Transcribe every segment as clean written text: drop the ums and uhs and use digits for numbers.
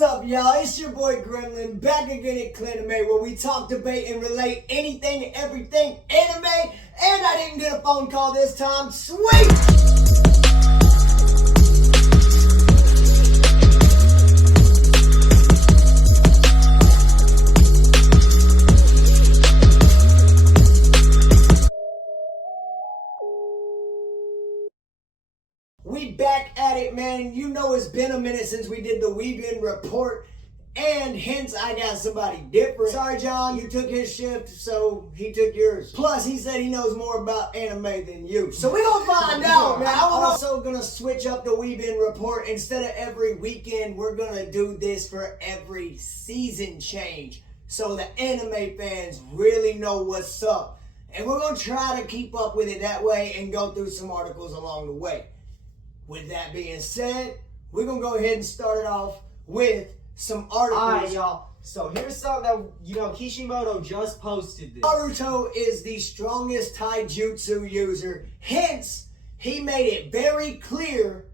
What's up, y'all? It's your boy Gremlin, back again at Anime, where we talk, debate, and relate anything and everything anime. And I didn't get a phone call this time. Sweet! We back at it, man. You know it's been a minute since we did the Weeb-End report, and hence I got somebody different. Sorry, John, you took his shift, so he took yours. Plus, he said he knows more about anime than you. So we gonna find out, man. I'm also gonna switch up the Weeb-End report. Instead of every weekend, we're gonna do this for every season change, so the anime fans really know what's up. And we're gonna try to keep up with it that way and go through some articles along the way. With that being said, we're going to go ahead and start it off with some articles. Alright, y'all. So here's something that, Kishimoto just posted this. Naruto is the strongest taijutsu user. Hence, he made it very clear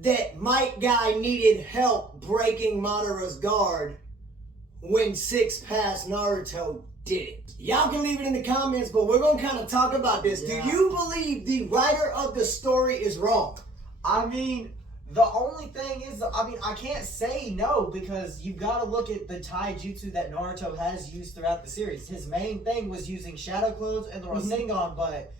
that Might Guy needed help breaking Madara's guard when 6 past Naruto did it. Y'all can leave it in the comments, but we're going to kind of talk about this. Yeah. Do you believe the writer of the story is wrong? I mean, the only thing is, I can't say no, because you've got to look at the taijutsu that Naruto has used throughout the series. His main thing was using Shadow Clones and the Rasengan, but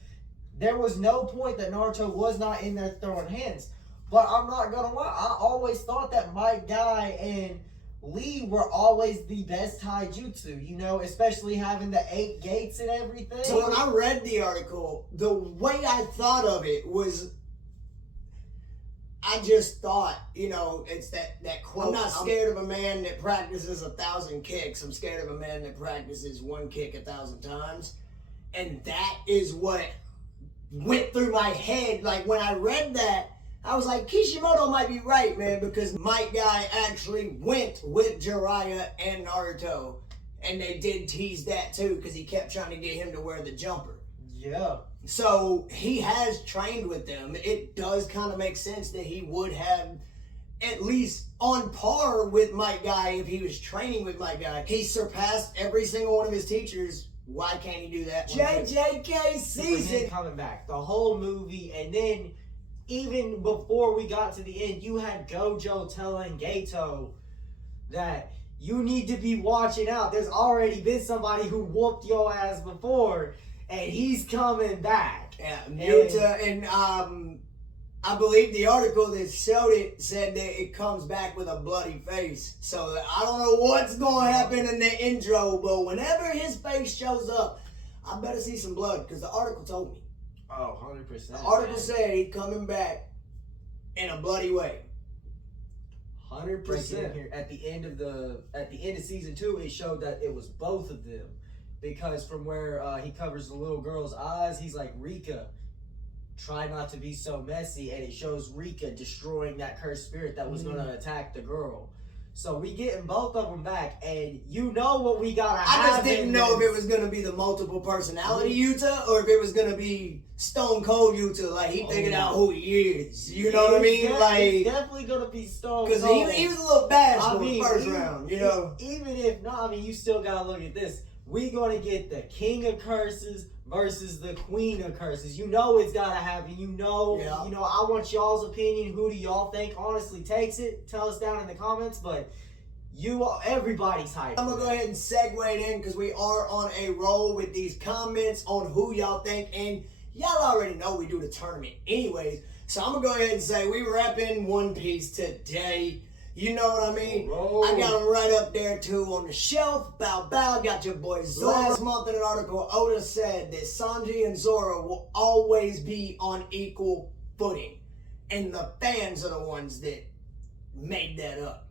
there was no point that Naruto was not in there throwing hands. But I'm not going to lie, I always thought that Might Guy and Lee were always the best taijutsu, especially having the 8 gates and everything. So when I read the article, the way I thought of it was, I just thought, it's that quote, I'm not scared of a man that practices 1,000 kicks. I'm scared of a man that practices 1 kick 1,000 times. And that is what went through my head. Like, when I read that, I was like, Kishimoto might be right, man, because Might Guy actually went with Jiraiya and Naruto. And they did tease that, too, because he kept trying to get him to wear the jumper. Yeah. So he has trained with them. It does kind of make sense that he would have at least on par with Might Guy if he was training with Might Guy. He surpassed every single one of his teachers. Why can't he do that? JJK season coming back, the whole movie, and then even before we got to the end, you had Gojo telling Gato that you need to be watching out. There's already been somebody who whooped your ass before, and he's coming back. Yeah, Yuta, and I believe the article that showed it said that it comes back with a bloody face. So I don't know what's going to happen in the intro, but whenever his face shows up, I better see some blood, because the article told me. Oh, 100%. The article said he's coming back in a bloody way. 100%. Here at the end of season 2, it showed that it was both of them, because from where he covers the little girl's eyes, he's like, Rika, try not to be so messy, and it shows Rika destroying that cursed spirit that was going to attack the girl. So we getting both of them back, and you know what we gotta have. I just didn't know if it was gonna be the multiple personality Yuta, or if it was gonna be Stone Cold Yuta, like he figured out who he is. You know what I mean? It's definitely gonna be Stone Cold. Because he was a little bashful in the first round, Even if not, you still gotta look at this. We gonna get the King of Curses versus the Queen of Curses. It's gotta happen. I want y'all's opinion. Who do y'all think honestly takes it? Tell us down in the comments, but everybody's hyped. I'm gonna go ahead and segue it in, because we are on a roll with these comments on who y'all think, and y'all already know we do the tournament anyways, so I'm gonna go ahead and say we wrapping One Piece today. You know what I mean? Roll. I got them right up there too on the shelf. Bow bow, got your boy Zoro. Last month in an article, Oda said that Sanji and Zoro will always be on equal footing. And the fans are the ones that made that up.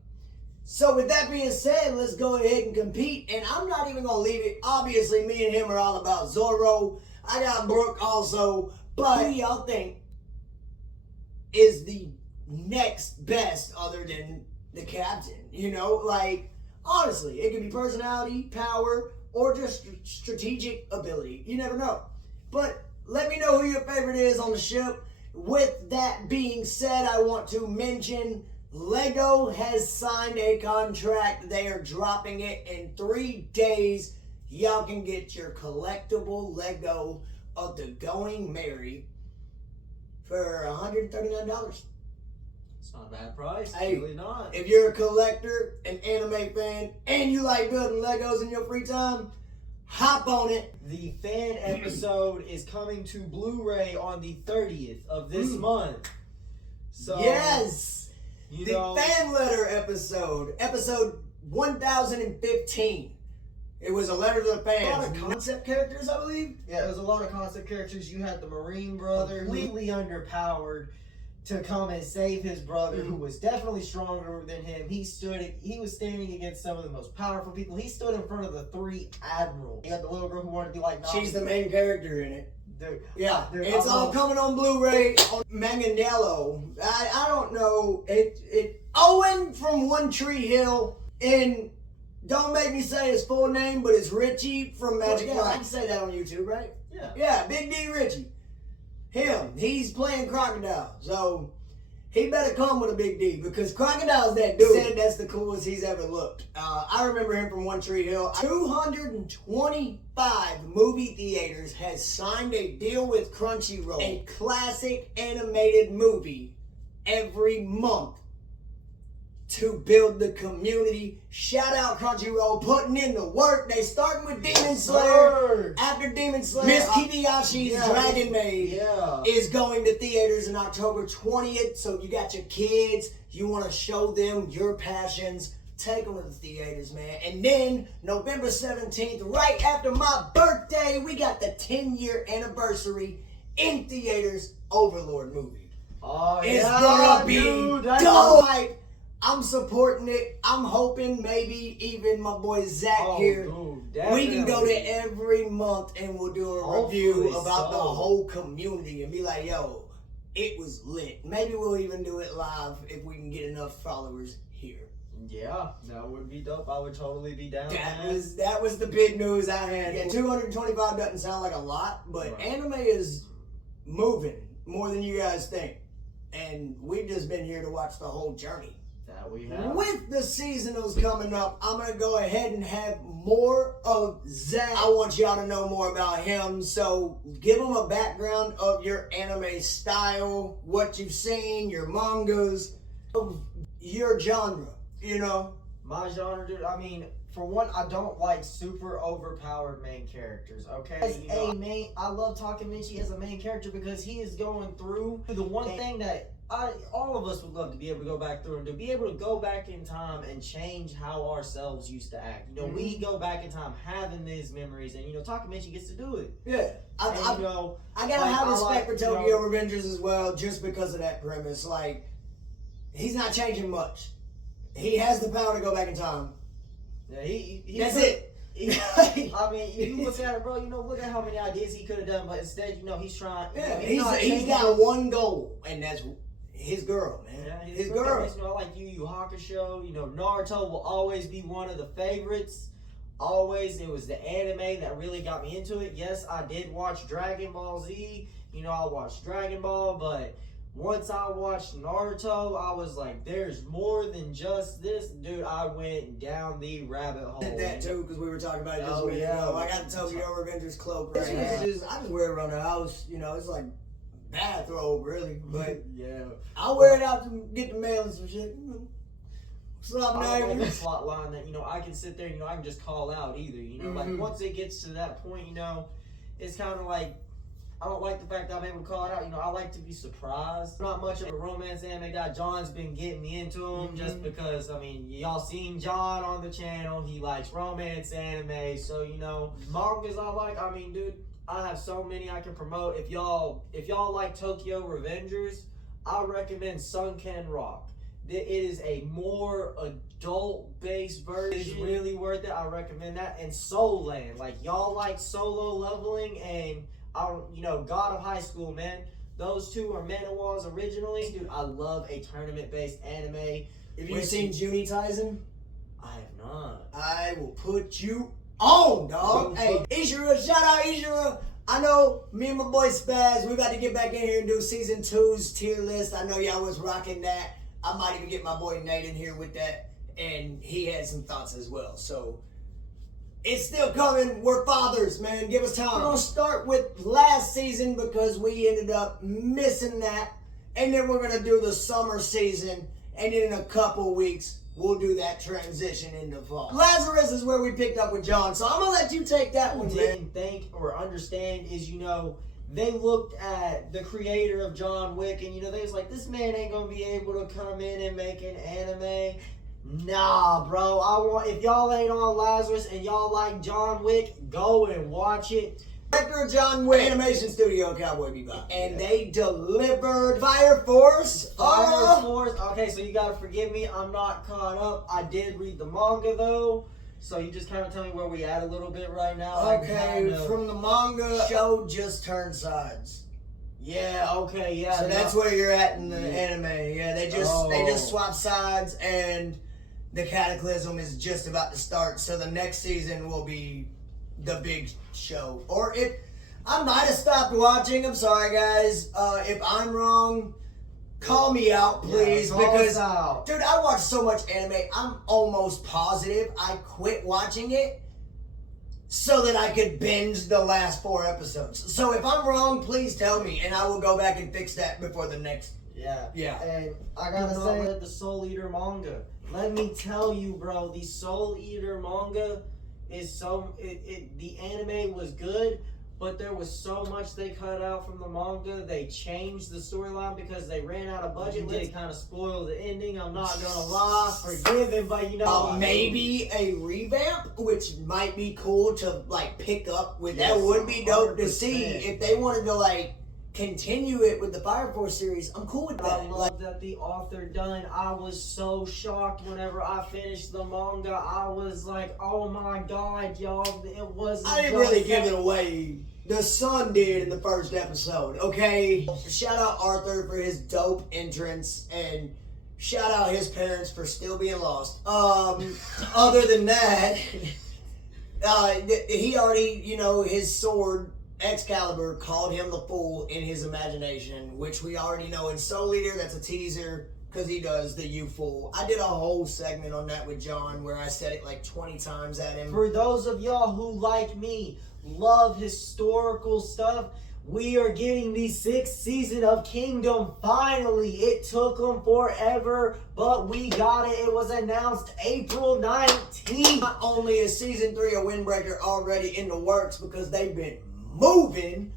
So with that being said, let's go ahead and compete. And I'm not even going to leave it. Obviously, me and him are all about Zoro. I got Brook also. But who y'all think is the next best other than the captain? Honestly, it could be personality, power, or just strategic ability. You never know. But let me know who your favorite is on the ship. With that being said, I want to mention Lego has signed a contract. They are dropping it in 3 days. Y'all can get your collectible Lego of the Going Merry for $139. It's not a bad price. Hey, really not. If you're a collector, an anime fan, and you like building Legos in your free time, hop on it. The fan episode is coming to Blu-ray on the 30th of this month. So Yes! you The know, fan letter episode 1015. It was a letter to the fans. A lot of concept characters, I believe. yeah, there's a lot of concept characters. You had the Marine brother, completely underpowered, to come and save his brother, who was definitely stronger than him. He was standing against some of the most powerful people. He stood in front of the 3 admirals. You had the little girl who wanted to be like Nami. She's the main character in it. Dude, Yeah, dude, it's all coming on Blu-ray on Manganiello. I don't know. Owen from One Tree Hill, and don't make me say his full name, but it's Richie from Magic Mike. I can say that on YouTube, right? Yeah. Yeah, Big D Richie. Him. He's playing Crocodile, so he better come with a big D because Crocodile's that dude. Said that's the coolest he's ever looked. I remember him from One Tree Hill. 225 movie theaters has signed a deal with Crunchyroll, a classic animated movie every month to build the community. Shout out Crunchyroll, putting in the work. They starting with Demon Slayer. After Demon Slayer, Miss Kibiyashi's Dragon Maid is going to theaters in October 20th. So you got your kids, you want to show them your passions, take them to the theaters, man. And then November 17th, right after my birthday, we got the 10-year anniversary in theaters Overlord movie. Oh, It's yeah, gonna be dude, that's dope. I'm supporting it. I'm hoping maybe even my boy Zach here, dude, we can go to every month and we'll do a review about the so. whole community and be like, yo, it was lit. Maybe we'll even do it live if we can get enough followers here. Yeah, that would be dope. I would totally be down. That was the big news I had. And 225 doesn't sound like a lot, but anime is moving more than you guys think. And we've just been here to watch the whole journey. That we have. With the seasonals coming up, I'm going to go ahead and have more of Zach. I want y'all to know more about him, so give him a background of your anime style, what you've seen, your mangas, your genre, you know? My genre, dude, I mean, for one, I don't like super overpowered main characters, okay? As a main, I love Takemichi as a main character because he is going through the one thing that all of us would love to be able to go back through and to be able to go back in time and change how ourselves used to act. You know, we go back in time having these memories, and, you know, Takemichi gets to do it. Yeah. I gotta have respect for Tokyo Revengers as well, just because of that premise. Like, he's not changing much. He has the power to go back in time. Yeah, that's it. I mean, you look at it, bro. You know, look at how many ideas he could have done, but instead, you know, he's trying. Yeah, he's got one goal, and that's his girl, man. Yeah, his girl. You know, I like Yu Yu Hakusho. You know, Naruto will always be one of the favorites. Always, it was the anime that really got me into it. Yes, I did watch Dragon Ball Z. You know, I watched Dragon Ball, but once I watched Naruto, I was like, there's more than just this. Dude, I went down the rabbit hole. Did that too, because we were talking about it just a minute ago. I got the Tokyo Revengers cloak right now. I just wear it around the house. You know, it's like bathrobe, really. But yeah, I wear it out to get the mail and some shit. What's up, I like neighbor? a slot line that, you know, I can sit there, you know, I can just call out either. You know, like once it gets to that point, you know, it's kind of like, I don't like the fact that I'm able to call it out. You know, I like to be surprised. I'm not much of a romance anime guy. John's been getting me into them just because, I mean, y'all seen John on the channel. He likes romance anime. So, you know, mangas I like. I mean, dude, I have so many I can promote. If y'all like Tokyo Revengers, I recommend Sunken Rock. It is a more adult-based version. It's really worth it. I recommend that. And Soul Land. Like, y'all like solo leveling and... you know, God of High School, man. Those two are manhwas originally. Dude, I love a tournament-based anime. Have you seen Juni Taisen? I have not. I will put you on, dog. Hey, Ishira, shout out Ishira. I know me and my boy Spaz, we got to get back in here and do season 2's tier list. I know y'all was rocking that. I might even get my boy Nate in here with that, and he had some thoughts as well. So it's still coming. We're fathers, man. Give us time. We're gonna start with last season because we ended up missing that, and then we're gonna do the summer season, and in a couple weeks we'll do that transition into fall. Lazarus is where we picked up with John, so I'm gonna let you take that one, man. Didn't think or understand is, they looked at the creator of John Wick and, they was like, this man ain't gonna be able to come in and make an anime. Nah, bro. If y'all ain't on Lazarus and y'all like John Wick, go and watch it. Director of John Wick, animation studio, Cowboy Bebop, and they delivered Fire Force. Fire Force. Okay, so you gotta forgive me. I'm not caught up. I did read the manga though, so you just kind of tell me where we at a little bit right now. Okay, from the manga, show just turned sides. Yeah. Okay. Yeah. So that's where you're at in the anime. Yeah, they just swap sides, and the Cataclysm is just about to start. So the next season will be the big show. I might have stopped watching. I'm sorry, guys. If I'm wrong, call me out, please. Because, dude, I watch so much anime. I'm almost positive I quit watching it so that I could binge the last 4 episodes. So if I'm wrong, please tell me, and I will go back and fix that before the next. Yeah. And I gotta say, I read the Soul Eater manga. Let me tell you, bro, the Soul Eater manga is the anime was good, but there was so much they cut out from the manga. They changed the storyline because they ran out of budget. They kind of spoiled the ending. I'm not gonna lie, forgive him, but maybe a revamp, which might be cool to pick up with. Yes, that would be dope 100%. To see if they wanted to continue it with the Fire Force series. I'm cool with that. I love that the author done. I was so shocked whenever I finished the manga. I was like, oh my god, y'all, it wasn't. I didn't really give it away. The son did in the first episode, okay? Shout out Arthur for his dope entrance, and shout out his parents for still being lost. Other than that, he already, his sword, Excalibur, called him the fool in his imagination, which we already know in Soul Eater. That's a teaser because he does the you fool. I did a whole segment on that with John where I said it 20 times at him. For those of y'all who, like me, love historical stuff, we are getting the 6th season of Kingdom finally. It took them forever, but we got it. It was announced April 19th. Not only is season 3 of Windbreaker already in the works because they've been moving,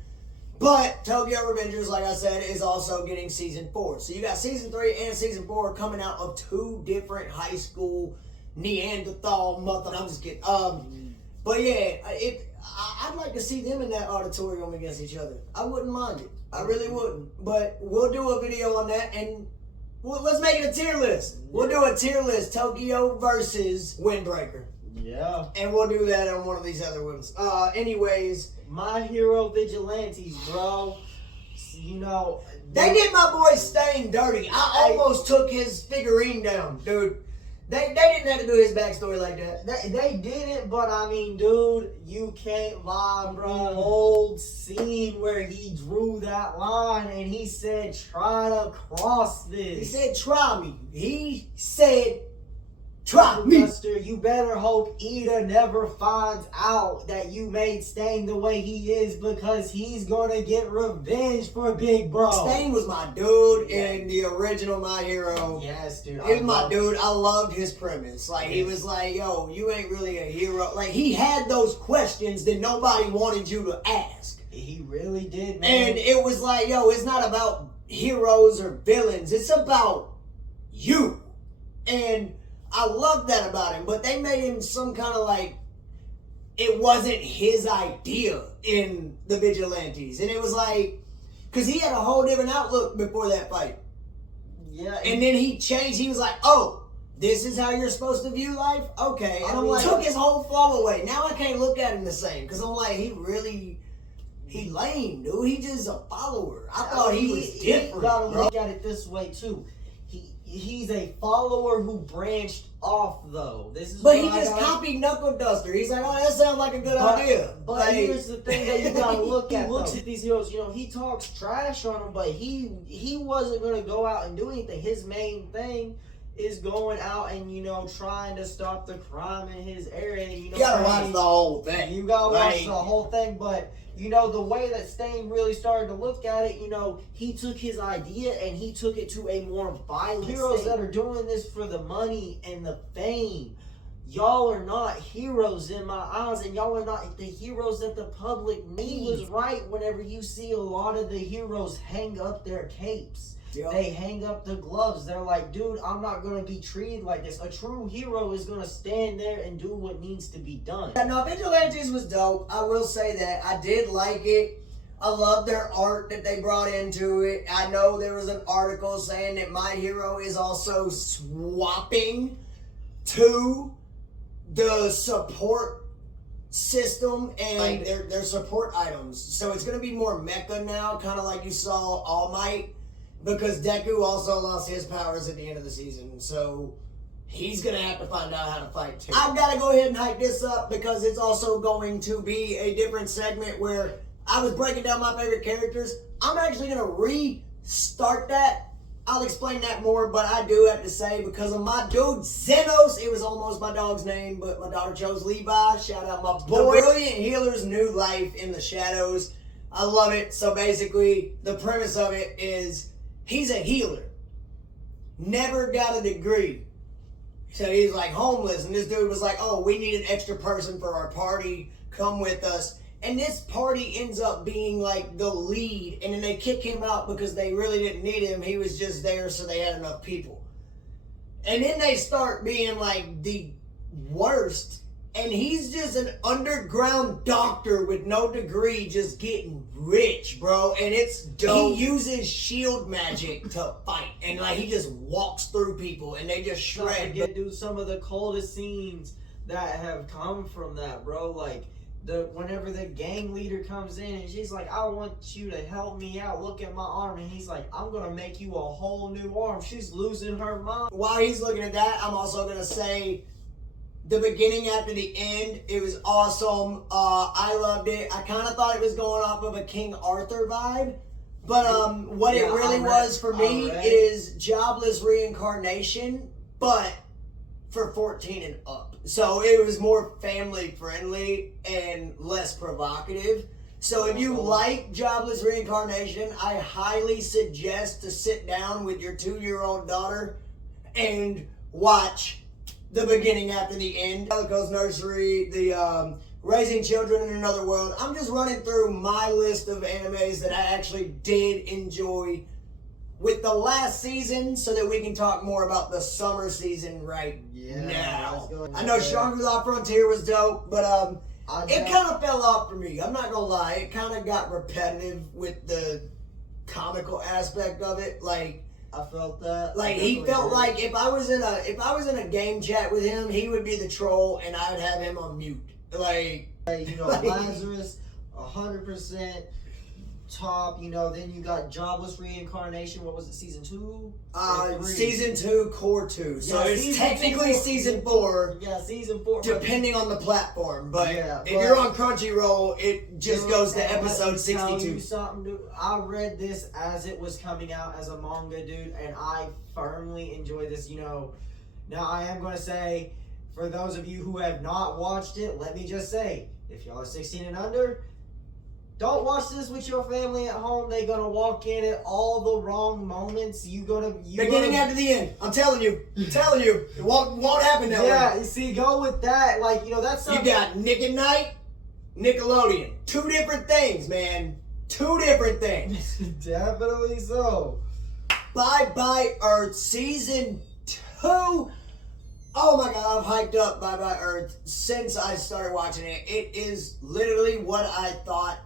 but Tokyo Revengers, like I said, is also getting season 4. So you got season 3 and season 4 coming out of 2 different high school Neanderthal mother. I'm just kidding. But yeah, I'd like to see them in that auditorium against each other. I wouldn't mind it. I really wouldn't. But we'll do a video on that, and let's make it a tier list. We'll do a tier list: Tokyo versus Windbreaker. Yeah. And we'll do that on one of these other ones. Anyways, My Hero Vigilantes, bro. They did my boy Stain dirty. I almost took his figurine down, dude. They didn't have to do his backstory like that. They didn't, but dude, you can't lie, bro. The old scene where he drew that line and he said, try to cross this. He said, try me. He said, try me. Buster, you better hope Ida never finds out that you made Stain the way he is, because he's gonna get revenge for Big Bro. Stain was my dude in the original My Hero. Yes, dude. He was my dude. I loved his premise. He was like, yo, you ain't really a hero. He had those questions that nobody wanted you to ask. He really did, man. And it was like, yo, it's not about heroes or villains. It's about you. And I love that about him, but they made him some kind of it wasn't his idea in the Vigilantes. And it was because he had a whole different outlook before that fight. Yeah. And then he changed. He was like, oh, this is how you're supposed to view life? Okay. And took his whole flow away. Now I can't look at him the same, because I'm he lame, dude. He just a follower. I thought he was different. You gotta look at it this way, too. he's a follower who branched off though. This is But he just copied Knuckle Duster. He's like, oh, that sounds like a good idea. But like, here's the thing that you gotta look at. He looks at these heroes. You know, he talks trash on them, but he wasn't gonna go out and do anything. His main thing is going out and, you know, trying to stop the crime in his area. You know, gotta watch the whole thing. You gotta watch the whole thing, but you know, the way that Stain really started to look at it, you know, he took his idea and he took it to a more violent heroes that are doing this for the money and the fame. Y'all are not heroes in my eyes, and y'all are not the heroes that the public needs. He was right whenever you see a lot of the heroes hang up their capes. Yep. They hang up the gloves. They're like, dude, I'm not going to be treated like this. A true hero is going to stand there and do what needs to be done. Yeah, no, Vigilantes was dope. I will say that. I did like it. I love their art that they brought into it. I know there was an article saying that My Hero is also swapping to the support system and like their support items. So it's going to be more mecha now, kind of like you saw All Might. Because Deku also lost his powers at the end of the season, so he's going to have to find out how to fight too. I've got to go ahead and hype this up because it's also going to be a different segment where I was breaking down my favorite characters. I'm actually going to restart that. I'll explain that more, but I do have to say, because of my dude Xenos, it was almost my dog's name, but my daughter chose Levi. Shout out my boy. The Brilliant Healer's new life in the shadows. I love it. So basically, the premise of it is he's a healer. Never got a degree. So he's like homeless. And this dude was like, oh, we need an extra person for our party. Come with us. And this party ends up being like the lead. And then they kick him out because they really didn't need him. He was just there so they had enough people. And then they start being like the worst. And he's just an underground doctor with no degree just getting rich, bro. And it's dope. He uses shield magic to fight. And like he just walks through people and they just shred. Dude, some of the coldest scenes that have come from that, bro. Like whenever the gang leader comes in and she's like, I want you to help me out. Look at my arm. And he's like, I'm going to make you a whole new arm. She's losing her mind. While he's looking at that, I'm also going to say the beginning after the end, it was awesome. I loved it. I kind of thought it was going off of a King Arthur vibe. But what it really was for me is jobless reincarnation, but for 14 and up. So it was more family friendly and less provocative. So if you like jobless reincarnation, I highly suggest to sit down with your 2-year-old daughter and watch the beginning after the end. Calico's Nursery, the Raising Children in Another World. I'm just running through my list of animes that I actually did enjoy with the last season so that we can talk more about the summer season now. I know Shangri-La Frontier was dope, but it kind of fell off for me. I'm not going to lie. It kind of got repetitive with the comical aspect of it. Like, I felt that. Like he felt like if I was in a game chat with him, he would be the troll and I would have him on mute. Like, you know, Lazarus, 100% top. You know, then you got Jobless Reincarnation. What was it? Season 2? Season 2, Core 2. So it's technically season 4. Yeah, season 4. Depending on the platform, but if you're on Crunchyroll, it just goes to episode 62. Dude. I read this as it was coming out as a manga, dude, and I firmly enjoy this. You know, now I am going to say, for those of you who have not watched it, let me just say, if y'all are 16 and under, don't watch this with your family at home. They're gonna walk in at all the wrong moments. Beginning after the end. I'm telling you. It won't happen that way. Yeah, you see, go with that. Like, you know, that's something. You got Nick at Night, Nickelodeon. 2 different things, man. 2 different things. Definitely so. Bye Bye Earth Season 2. Oh my god, I've hyped up Bye Bye Earth since I started watching it. It is literally what I thought.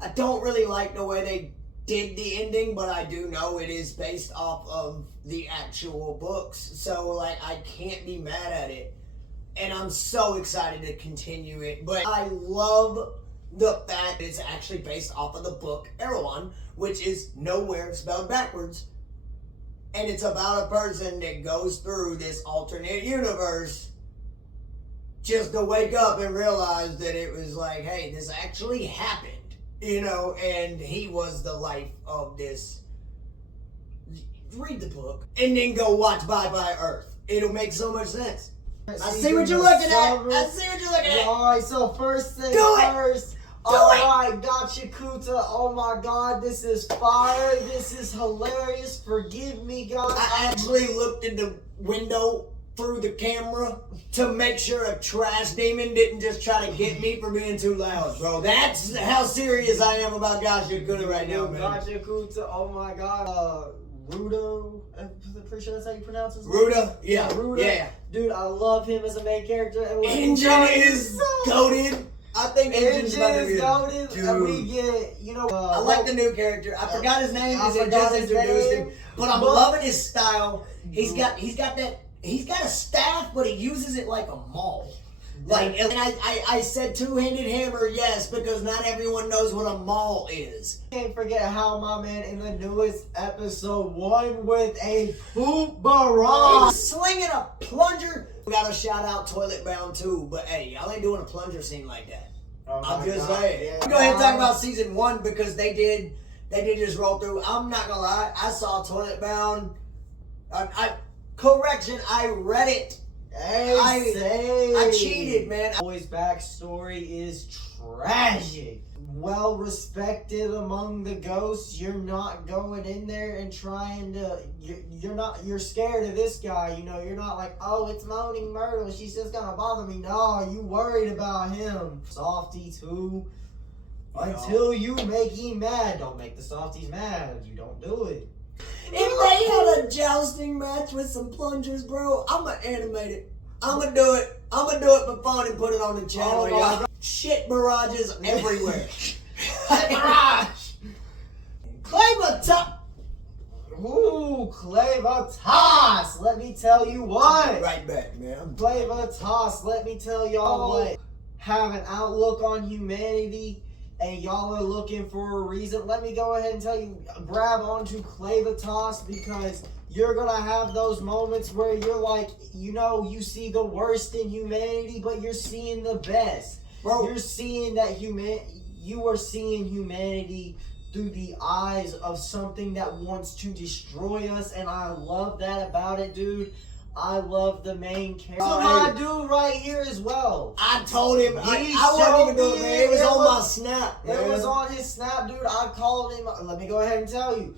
I don't really like the way they did the ending, but I do know it is based off of the actual books. So, like, I can't be mad at it. And I'm so excited to continue it. But I love the fact it's actually based off of the book Erewhon, which is nowhere spelled backwards. And it's about a person that goes through this alternate universe just to wake up and realize that it was like, hey, this actually happened, and he was the life of this. Read the book and then go watch Bye Bye Earth. It'll make so much sense. I see what you're looking at. Alright, so first thing first. Alright, gotcha, Kuta. Oh my god, this is fire. This is hilarious. Forgive me, guys. I actually looked in the window through the camera to make sure a trash demon didn't just try to get me for being too loud, bro. That's how serious I am about Gotcha Kuta right now, man. Gotcha Kuta, oh my god. Rudo, I'm pretty sure that's how you pronounce his name. Ruda, yeah, Ruda. yeah. Dude, I love him as a main character. And Engine is goated. I think Engine is goated. And we get, I like the new character. I forgot his name because it just introduced him. But I'm loving his style. He's got a staff, but he uses it like a maul. And I said two-handed hammer, yes, because not everyone knows what a maul is. Can't forget how my man in the newest episode won with a poop barrage. Slinging a plunger. We gotta shout out Toilet Bound too, but hey, y'all ain't doing a plunger scene like that. I'm just saying. Yeah. Go ahead and talk about season 1 because they did just roll through. I'm not gonna lie, I saw Toilet Bound. Correction, I read it. I cheated, man. Boy's backstory is tragic. Well respected among the ghosts. You're not going in there and trying to. You're scared of this guy. You're not like, oh, it's Moaning Myrtle. She's just gonna bother me. No, you worried about him. Softy too. Until you make him mad. Don't make the softies mad. You don't do it. If they had a jousting match with some plungers, bro, I'ma animate it. I'ma do it for fun and put it on the channel, y'all. Shit barrages everywhere. Shit barrage. Claymore. Ooh, Claymore. Let me tell you what. Right back, man. Claymore. Let me tell y'all what. Have an outlook on humanity. And y'all are looking for a reason. Let me go ahead and tell you, grab onto Clavitas because you're going to have those moments where you're like, you see the worst in humanity, but you're seeing the best. Bro. You're seeing that you are seeing humanity through the eyes of something that wants to destroy us. And I love that about it, dude. I love the main character. So my dude right here as well. I told him I wasn't even doing it, man. It was on my snap. It was on his snap, dude. I called him. Let me go ahead and tell you.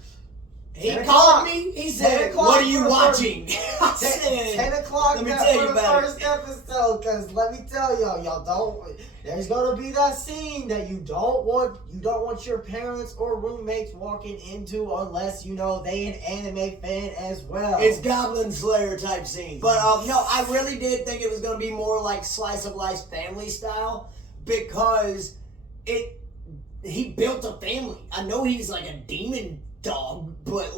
He called me. He said, "What are you watching?" I said, 10 o'clock. Let me tell you about the first episode, because let me tell y'all don't. There's gonna be that scene that you don't want your parents or roommates walking into unless they an anime fan as well. It's Goblin Slayer type scene. But no, I really did think it was gonna be more like slice of life family style because he built a family. I know he's like a demon dog, but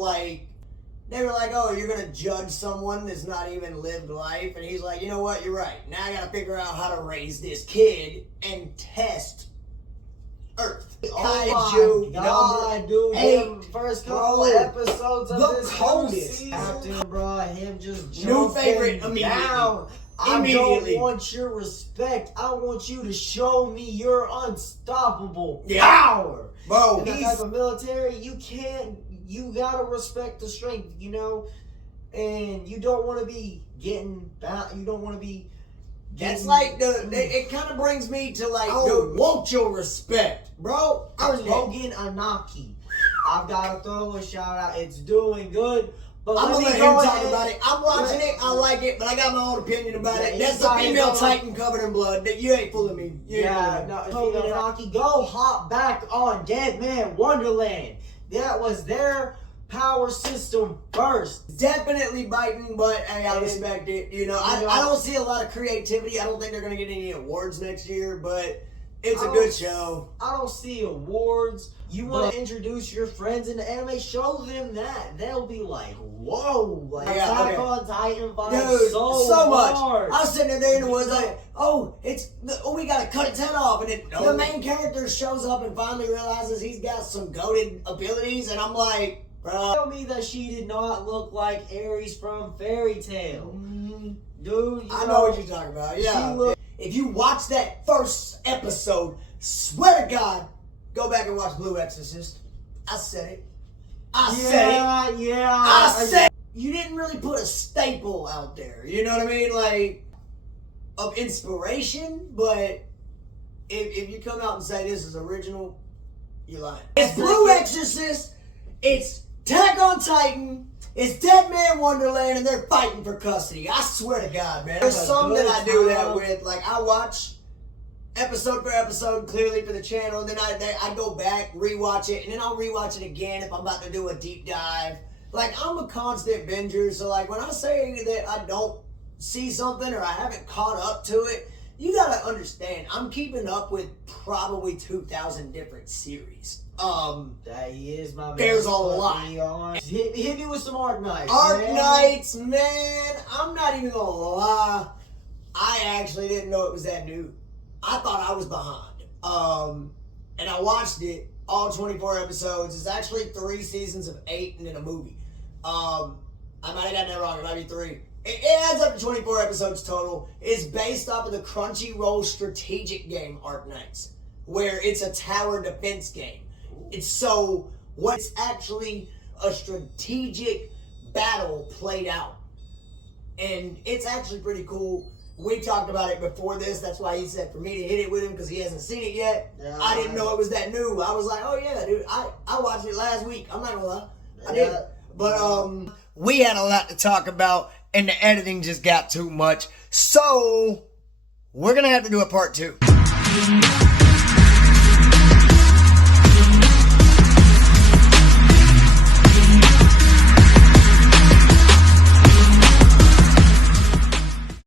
they were like, oh, you're gonna judge someone that's not even lived life, and he's like, you know what, you're right. Now I gotta figure out how to raise this kid and test Earth. Oh my god, dude! Them first couple episodes of this season, Captain, bro, him just jumping new favorite down. I don't want your respect. I want you to show me your unstoppable power. Bro, in that type of military, you gotta respect the strength, and you don't want to be getting back. You don't want to be. That's like it kind of brings me to want your respect, bro. Logan Anaki. I've gotta throw a shout out. It's doing good. But I'm gonna let him talk about it. I'm watching it. I like it, but I got my own opinion about it. That's the female Titan covered in blood. You ain't fooling me. Anaki, go hop back on Dead Man Wonderland. That was their power system first. Definitely biting, but hey, I respect it. I don't see a lot of creativity. I don't think they're gonna get any awards next year, but it's a good show. I don't see awards. You want to introduce your friends into anime? Show them that. They'll be like, whoa, Attack on Titan vibes. Dude, so much. Hard. I was sitting there and it was like, we gotta cut its head off, and then the main character shows up and finally realizes he's got some goated abilities, and I'm like, Bro. Tell me that she did not look like Aries from Fairy Tail. Dude, I know what you're talking about. Yeah. If you watch that first episode, swear to God, go back and watch Blue Exorcist. I said it. I said it. Yeah. I said you didn't really put a staple out there. You know what I mean? Like, of inspiration, but if you come out and say this is original, you're lying. It's Blue Exorcist, it's Attack on Titan, it's Dead Man Wonderland, and they're fighting for custody. I swear to God, man. There's some that I do that with. Like, I watch episode for episode clearly for the channel, and then I go back, rewatch it, and then I'll rewatch it again if I'm about to do a deep dive. Like, I'm a constant binger, so like when I say that I don't see something or I haven't caught up to it, you gotta understand, I'm keeping up with probably 2,000 different series. That he is, my man. There's a lot. Hit me with some Arknights. Arknights, man, I'm not even gonna lie. I actually didn't know it was that new. I thought I was behind. And I watched it, all 24 episodes. It's actually 3 seasons of 8 and then a movie. I might have gotten that wrong. It might be 3. It adds up to 24 episodes total. It's based off of the Crunchyroll strategic game Arknights, where it's a tower defense game. It's actually a strategic battle played out. And it's actually pretty cool. We talked about it before this. That's why he said for me to hit it with him, because he hasn't seen it yet. Yeah, I didn't know it was that new. I was like, oh yeah, dude. I watched it last week. I'm not gonna lie. I did. But we had a lot to talk about, and the editing just got too much. So we're gonna have to do a part 2.